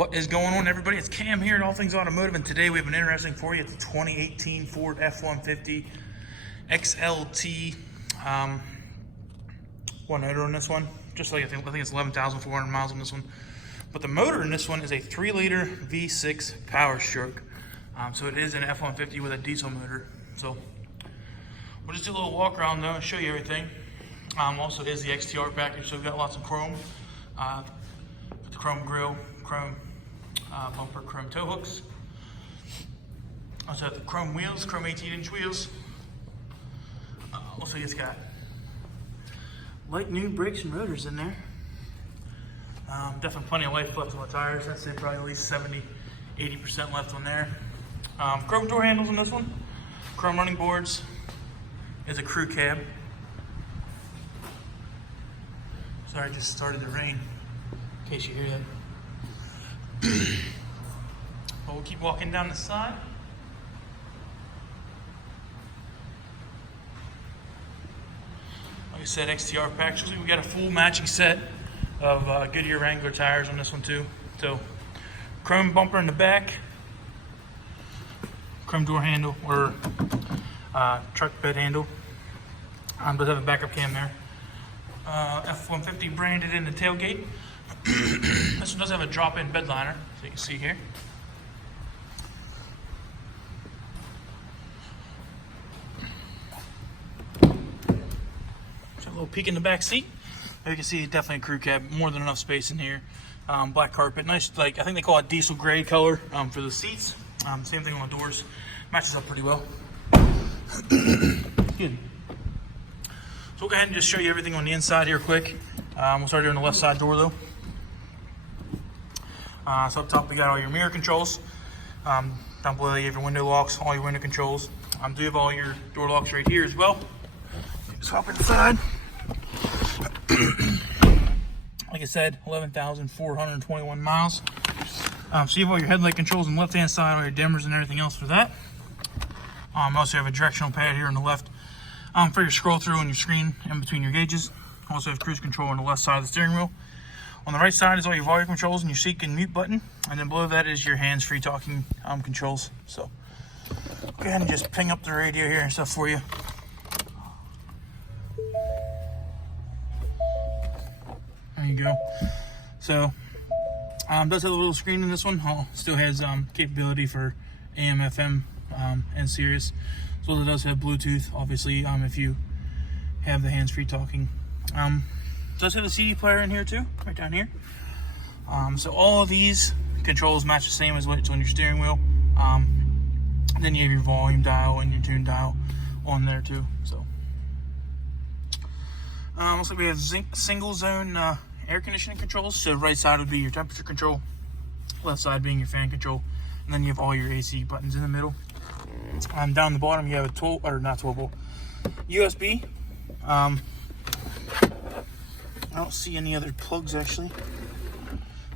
What is going on, everybody? It's Cam here at All Things Automotive, and today we have an interesting for you. It's a 2018 Ford F-150 XLT. One motor on this one, just like I think it's 11,400 miles on this one. But the motor in this one is a 3-liter V6 POWERSTOKE. So it is an F-150 with a diesel motor. So we'll just do a little walk around though and show you everything. Also, it is the XTR package, so we've got lots of chrome. With the chrome grille, chrome bumper, chrome tow hooks. Also have the chrome wheels, chrome 18-inch wheels. Also, it's got light new brakes and rotors in there. Definitely plenty of life left on the tires. I'd say probably at least 70–80% left on there. Chrome door handles on this one. Chrome running boards. Is a crew cab. Sorry, it just started to rain, in case you hear that. But we'll keep walking down the side. Like I said, XTR package. We got a full matching set of Goodyear Wrangler tires on this one too. So, chrome bumper in the back, chrome door handle or truck bed handle. Does have a backup cam there. F-150 branded in the tailgate. This one does have a drop-in bed liner, so you can see here. So a little peek in the back seat. As you can see, definitely a crew cab, more than enough space in here. Black carpet, nice, like I think they call it diesel gray color for the seats. Same thing on the doors, matches up pretty well. Good. So we'll go ahead and just show you everything on the inside here quick. We'll start here on the left side door though. So up top we got all your mirror controls. Down below you have your window locks, all your window controls. Do you have all your door locks right here as well. Just hop inside. Like I said, 11,421 miles. So you have all your headlight controls on the left hand side, all your dimmers and everything else for that. Also have a directional pad here on the left for your scroll through on your screen in between your gauges. Also have cruise control on the left side of the steering wheel. On the right side is all your volume controls and your seat and mute button. And then below that is your hands-free talking controls. So go ahead and just ping up the radio here and stuff for you. There you go. So does have a little screen in this one. Still has capability for AM, FM, and Sirius. As well as it does have Bluetooth, obviously, if you have the hands-free talking. Does have a CD player in here too, right down here. So all of these controls match the same as what's on your steering wheel. Then you have your volume dial and your tune dial on there too. So looks like we have single zone air conditioning controls. So right side would be your temperature control, left side being your fan control, and then you have all your AC buttons in the middle. Down the bottom you have a USB. I don't see any other plugs actually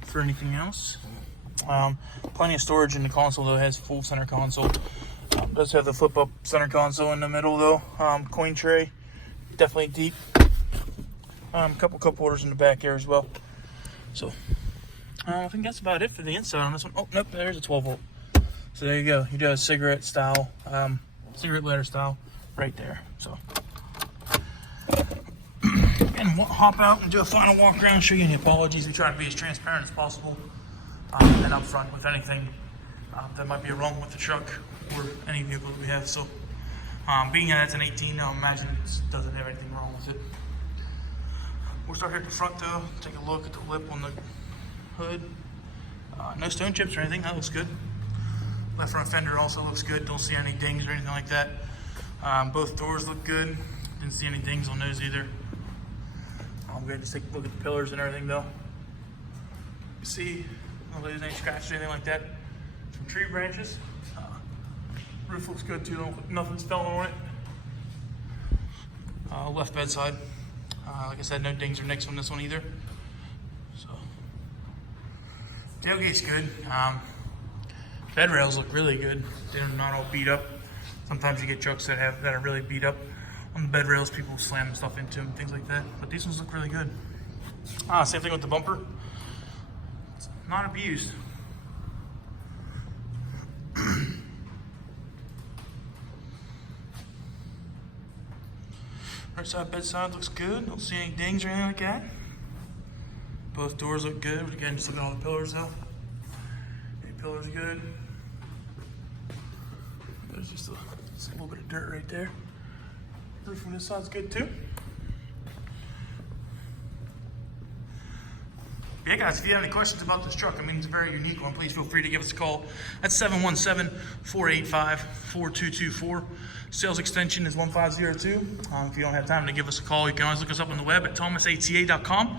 for anything else. Plenty of storage in the console though. It has full center console. Does have the flip up center console in the middle though. Coin tray, definitely deep. Couple cup holders in the back here as well. So I think that's about it for the inside on this one. Oh nope, there's a 12-volt. So there you go. You do have cigarette style, cigarette lighter style right there. So and hop out and do a final walk around, show you any apologies. We try to be as transparent as possible and upfront with anything that might be wrong with the truck or any vehicle that we have. So being that it's an 18, I imagine it doesn't have anything wrong with it. We'll start here at the front though, take a look at the lip on the hood. No stone chips or anything, that looks good. Left front fender also looks good, don't see any dings or anything like that. Both doors look good, didn't see any dings on those either. I'm going to just take a look at the pillars and everything though. You see, no there's any scratches or anything like that from tree branches. Roof looks good too, nothing's fell on it. Left bedside. Like I said, no dings or nicks on this one either. So, tailgate's good. Bed rails look really good. They're not all beat up. Sometimes you get trucks that are really beat up. On the bed rails, people slam stuff into them, things like that. But these ones look really good. Same thing with the bumper. It's not abused. Right side bedside looks good. Don't see any dings or anything like that. Both doors look good. Again, just looking at all the pillars though. Any pillars good. There's just a little bit of dirt right there. Roof from this side's good too. Yeah, guys, if you have any questions about this truck, I mean, it's a very unique one, please feel free to give us a call. That's 717-485-4224. Sales extension is 1502. If you don't have time to give us a call, you can always look us up on the web at thomasata.com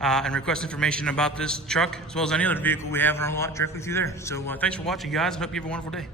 and request information about this truck, as well as any other vehicle we have in our lot directly through there. So thanks for watching, guys. I hope you have a wonderful day.